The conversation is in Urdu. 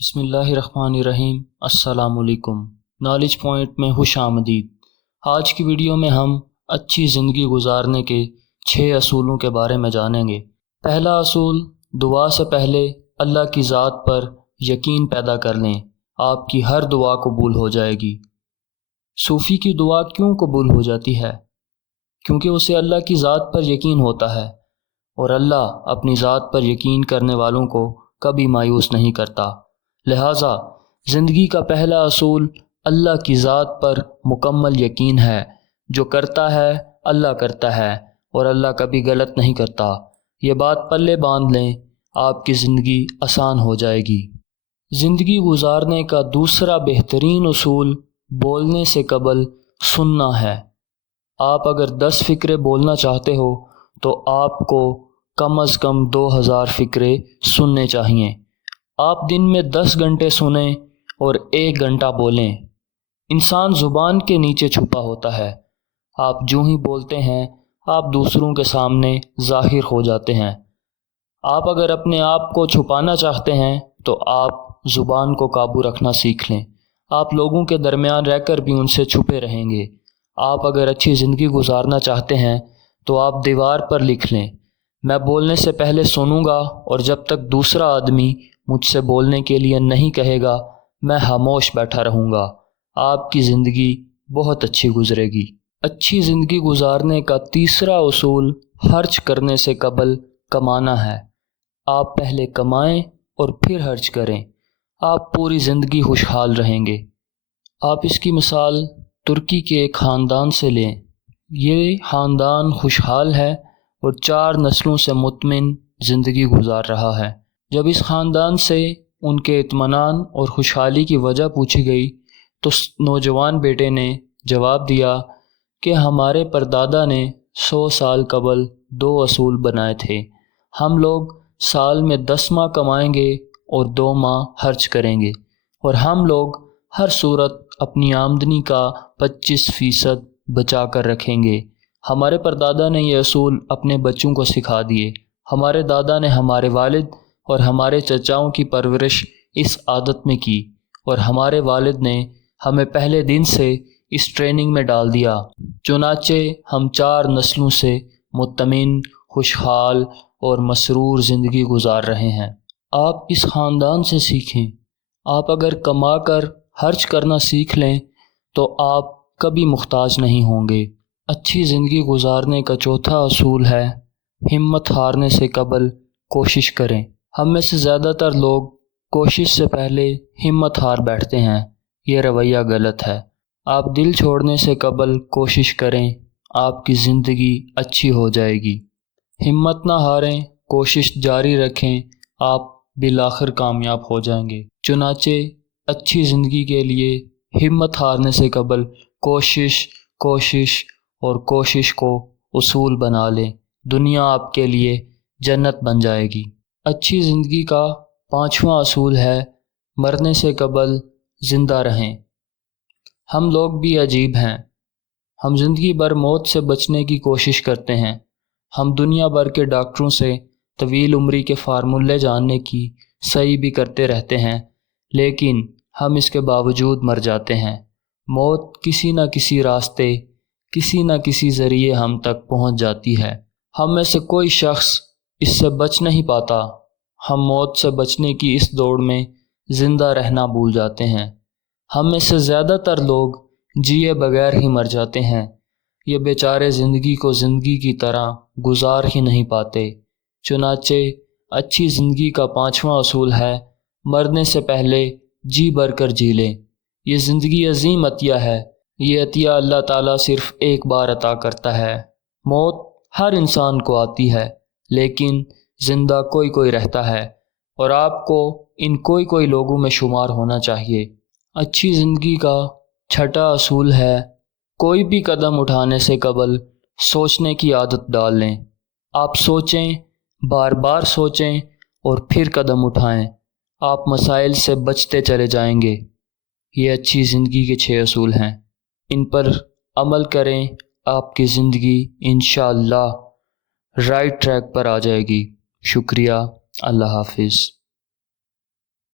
بسم اللہ الرحمن الرحیم۔ السلام علیکم۔ نالج پوائنٹ میں خوش آمدید۔ آج کی ویڈیو میں ہم اچھی زندگی گزارنے کے 6 اصولوں کے بارے میں جانیں گے۔ پہلا اصول، دعا سے پہلے اللہ کی ذات پر یقین پیدا کر لیں، آپ کی ہر دعا قبول ہو جائے گی۔ صوفی کی دعا کیوں قبول ہو جاتی ہے؟ کیونکہ اسے اللہ کی ذات پر یقین ہوتا ہے، اور اللہ اپنی ذات پر یقین کرنے والوں کو کبھی مایوس نہیں کرتا۔ لہٰذا زندگی کا پہلا اصول اللہ کی ذات پر مکمل یقین ہے۔ جو کرتا ہے اللہ کرتا ہے، اور اللہ کبھی غلط نہیں کرتا۔ یہ بات پلے باندھ لیں، آپ کی زندگی آسان ہو جائے گی۔ زندگی گزارنے کا دوسرا بہترین اصول بولنے سے قبل سننا ہے۔ آپ اگر 10 فقرے بولنا چاہتے ہو تو آپ کو کم از کم 2000 فقرے سننے چاہئیں۔ آپ دن میں 10 گھنٹے سنیں اور 1 گھنٹہ بولیں۔ انسان زبان کے نیچے چھپا ہوتا ہے۔ آپ جو ہی بولتے ہیں آپ دوسروں کے سامنے ظاہر ہو جاتے ہیں۔ آپ اگر اپنے آپ کو چھپانا چاہتے ہیں تو آپ زبان کو قابو رکھنا سیکھ لیں۔ آپ لوگوں کے درمیان رہ کر بھی ان سے چھپے رہیں گے۔ آپ اگر اچھی زندگی گزارنا چاہتے ہیں تو آپ دیوار پر لکھ لیں، میں بولنے سے پہلے سنوں گا، اور جب تک دوسرا آدمی مجھ سے بولنے کے لیے نہیں کہے گا میں خاموش بیٹھا رہوں گا۔ آپ کی زندگی بہت اچھی گزرے گی۔ اچھی زندگی گزارنے کا تیسرا اصول خرچ کرنے سے قبل کمانا ہے۔ آپ پہلے کمائیں اور پھر خرچ کریں، آپ پوری زندگی خوشحال رہیں گے۔ آپ اس کی مثال ترکی کے ایک خاندان سے لیں۔ یہ خاندان خوشحال ہے اور 4 نسلوں سے مطمئن زندگی گزار رہا ہے۔ جب اس خاندان سے ان کے اطمینان اور خوشحالی کی وجہ پوچھی گئی تو نوجوان بیٹے نے جواب دیا کہ ہمارے پردادا نے 100 سال قبل 2 اصول بنائے تھے۔ ہم لوگ سال میں 10 ماہ کمائیں گے اور 2 ماہ خرچ کریں گے، اور ہم لوگ ہر صورت اپنی آمدنی کا 25% بچا کر رکھیں گے۔ ہمارے پردادا نے یہ اصول اپنے بچوں کو سکھا دیے۔ ہمارے دادا نے ہمارے والد اور ہمارے چچاؤں کی پرورش اس عادت میں کی، اور ہمارے والد نے ہمیں پہلے دن سے اس ٹریننگ میں ڈال دیا۔ چنانچہ ہم 4 نسلوں سے مطمئن، خوشحال اور مسرور زندگی گزار رہے ہیں۔ آپ اس خاندان سے سیکھیں۔ آپ اگر کما کر خرچ کرنا سیکھ لیں تو آپ کبھی محتاج نہیں ہوں گے۔ اچھی زندگی گزارنے کا چوتھا اصول ہے ہمت ہارنے سے قبل کوشش کریں۔ ہم میں سے زیادہ تر لوگ کوشش سے پہلے ہمت ہار بیٹھتے ہیں۔ یہ رویہ غلط ہے۔ آپ دل چھوڑنے سے قبل کوشش کریں، آپ کی زندگی اچھی ہو جائے گی۔ ہمت نہ ہاریں، کوشش جاری رکھیں، آپ بالآخر کامیاب ہو جائیں گے۔ چنانچہ اچھی زندگی کے لیے ہمت ہارنے سے قبل کوشش اور کوشش کو اصول بنا لیں۔ دنیا آپ کے لیے جنت بن جائے گی۔ اچھی زندگی کا 5واں اصول ہے مرنے سے قبل زندہ رہیں۔ ہم لوگ بھی عجیب ہیں۔ ہم زندگی بھر موت سے بچنے کی کوشش کرتے ہیں۔ ہم دنیا بھر کے ڈاکٹروں سے طویل عمری کے فارمولے جاننے کی صحیح بھی کرتے رہتے ہیں، لیکن ہم اس کے باوجود مر جاتے ہیں۔ موت کسی نہ کسی راستے، کسی نہ کسی ذریعے ہم تک پہنچ جاتی ہے۔ ہم میں سے کوئی شخص اس سے بچ نہیں پاتا۔ ہم موت سے بچنے کی اس دوڑ میں زندہ رہنا بھول جاتے ہیں۔ ہم میں سے زیادہ تر لوگ جیے بغیر ہی مر جاتے ہیں۔ یہ بیچارے زندگی کو زندگی کی طرح گزار ہی نہیں پاتے۔ چنانچہ اچھی زندگی کا 5واں اصول ہے مرنے سے پہلے جی بھر کر جی لیں۔ یہ زندگی عظیم عطیہ ہے۔ یہ عطیہ اللہ تعالیٰ صرف ایک بار عطا کرتا ہے۔ موت ہر انسان کو آتی ہے، لیکن زندہ کوئی رہتا ہے، اور آپ کو ان کوئی لوگوں میں شمار ہونا چاہیے۔ اچھی زندگی کا 6واں اصول ہے کوئی بھی قدم اٹھانے سے قبل سوچنے کی عادت ڈال لیں۔ آپ سوچیں، بار بار سوچیں اور پھر قدم اٹھائیں۔ آپ مسائل سے بچتے چلے جائیں گے۔ یہ اچھی زندگی کے 6 اصول ہیں۔ ان پر عمل کریں، آپ کی زندگی انشاءاللہ رائٹ ٹریک پر آ جائے گی۔ شکریہ۔ اللہ حافظ۔